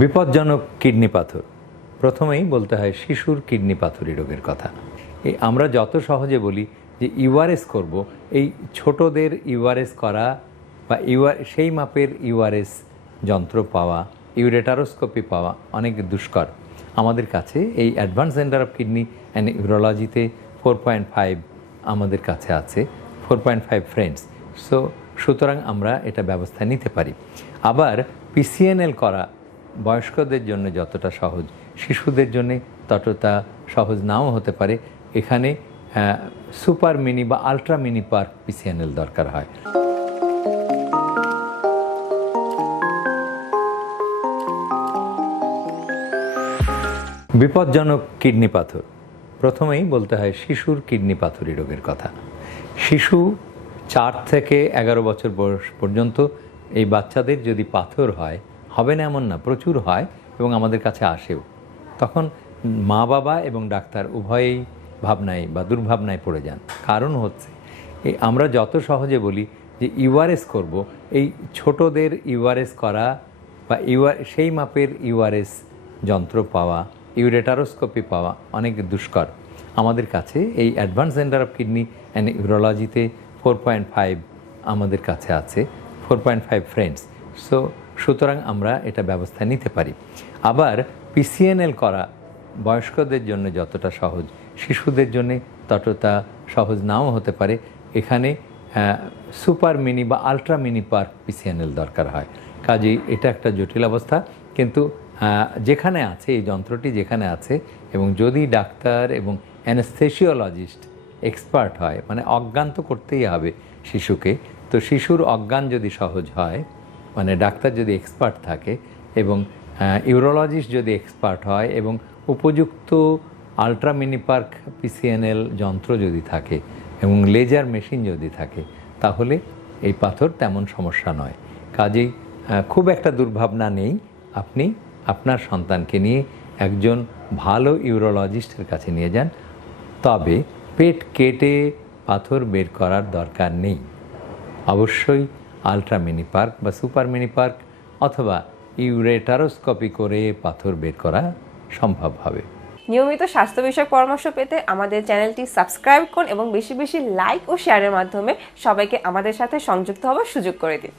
বিপজ্জনক কিডনি পাথর। প্রথমেই বলতে হয় শিশুর কিডনি পাথরি রোগের কথা। আমরা যত সহজে বলি যে ইউআরএস করব, এই ছোটদের ইউআরএস করা বা সেই মাপের ইউআরএস যন্ত্র পাওয়া, ইউরেটারোস্কোপি পাওয়া অনেক দুষ্কর। আমাদের কাছে এই advance centre of kidney and ইউরোলজিতে 4.5 আমাদের কাছে আছে, 4.5 ফ্রেন্ডস। সুতরাং আমরা এটা ব্যবস্থা নিতে পারি। আবার পিসিএনএল করা বয়স্কদের জন্য যতটা সহজ, শিশুদের জন্য ততটা সহজ নাও হতে পারে। এখানে সুপার মিনি বা আলট্রা মিনি পার্ক পিসিএনএল দরকার হয়। বিপজ্জনক কিডনি পাথর। প্রথমেই বলতে হয় শিশুর কিডনি পাথরি রোগের কথা। শিশু 4 থেকে 11 বছর বয়স পর্যন্ত এই বাচ্চাদের যদি পাথর হয়, হবে না এমন না, প্রচুর হয় এবং আমাদের কাছে আসেও। তখন মা বাবা এবং ডাক্তার উভয়েই ভাবনায় বা দুর্ভাবনায় পড়ে যান। কারণ হচ্ছে আমরা যত সহজে বলি যে ইউআরএস করব, এই ছোটদের ইউআরএস করা বা সেই মাপের ইউআরএস যন্ত্র পাওয়া, ইউরেটারোস্কোপি পাওয়া অনেক দুষ্কর। আমাদের কাছে এই advance centre of kidney and ইউরোলজিতে 4.5 আমাদের কাছে আছে, 4.5 ফ্রেন্ডস। সুতরাং আমরা এটা ব্যবস্থা নিতে পারি। আবার পিসিএনএল করা বয়স্কদের জন্য যতটা সহজ, শিশুদের জন্য ততটা সহজ নাও হতে পারে। এখানে সুপার মিনি বা আলট্রা মিনি পার্ক পিসিএনএল দরকার হয়। কাজেই এটা একটা জটিল অবস্থা, কিন্তু যেখানে আছে এই যন্ত্রটি যেখানে আছে এবং যদি ডাক্তার এবং অ্যানেস্থেসিওলজিস্ট এক্সপার্ট হয়, মানে অজ্ঞান তো করতেই হবে শিশুকে, তো শিশুর অজ্ঞান যদি সহজ হয়, মানে ডাক্তার যদি এক্সপার্ট থাকে এবং ইউরোলজিস্ট যদি এক্সপার্ট হয় এবং উপযুক্ত আলট্রা মিনি পার্ক পিসিএনএল যন্ত্র যদি থাকে এবং লেজার মেশিন যদি থাকে, তাহলে এই পাথর তেমন সমস্যা নয়। কাজেই খুব একটা দুর্ভাবনা নেই। আপনি আপনার সন্তানকে নিয়ে একজন ভালো ইউরোলজিস্টের কাছে নিয়ে যান। তবে পেট কেটে পাথর বের করার দরকার নেই। অবশ্যই আলট্রা মিনি পার্ক বা সুপার মিনি পার্ক অথবা ইউরেটারোস্কোপি করে পাথর বের করা সম্ভব হবে। নিয়মিত স্বাস্থ্য বিষয়ক পরামর্শ পেতে আমাদের চ্যানেলটি সাবস্ক্রাইব করুন এবং বেশি বেশি লাইক ও শেয়ারের মাধ্যমে সবাইকে আমাদের সাথে সংযুক্ত হওয়ার সুযোগ করে দিন।